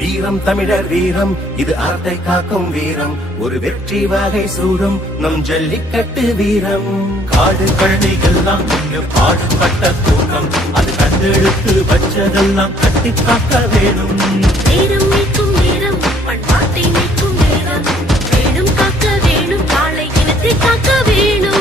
வீரம் தமிழர் வீரம், இது அறத்தை காக்கும் வீரம், ஒரு வெற்றி வகை சூடும் நம் ஜல்லிக்கட்டு வீரம். காடு கழனிகள்லாம் இங்கு பாடுபட்ட தூக்கம், அது கண்டெடுத்து வச்சதெல்லாம் கட்டி காக்க வேணும். நேரம் மீட்கும் நேரம், பண்பாட்டை மீட்கும் நேரம், வேணும் காக்க வேணும், நாளை இனத்தை காக்க வேணும்.